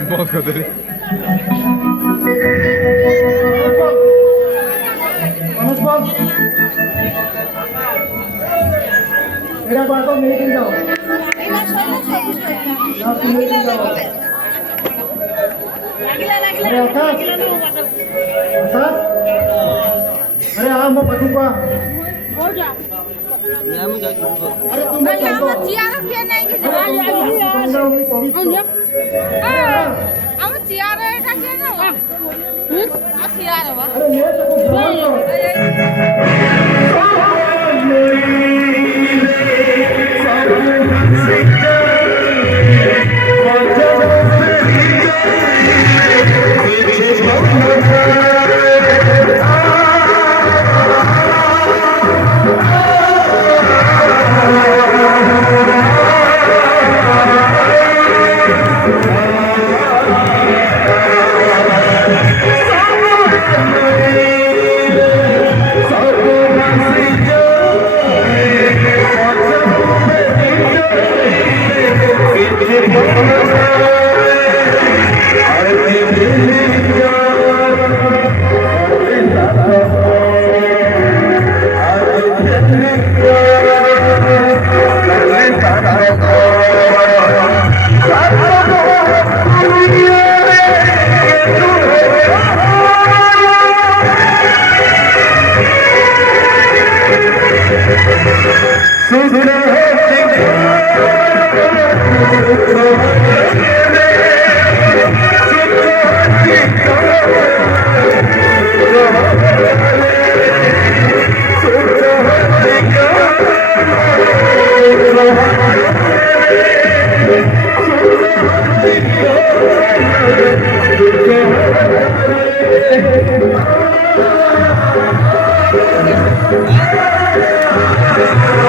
बहुत खतरे। मेरा बात तो मेरे दिन जाओ अरे आकाश आकाश अरे हाँ मैं पटूंगा अरे तुम আমার চেয়ারের কাছে না আর চেয়ার বাবা अरे मैं तो कुछ जवान Thank you.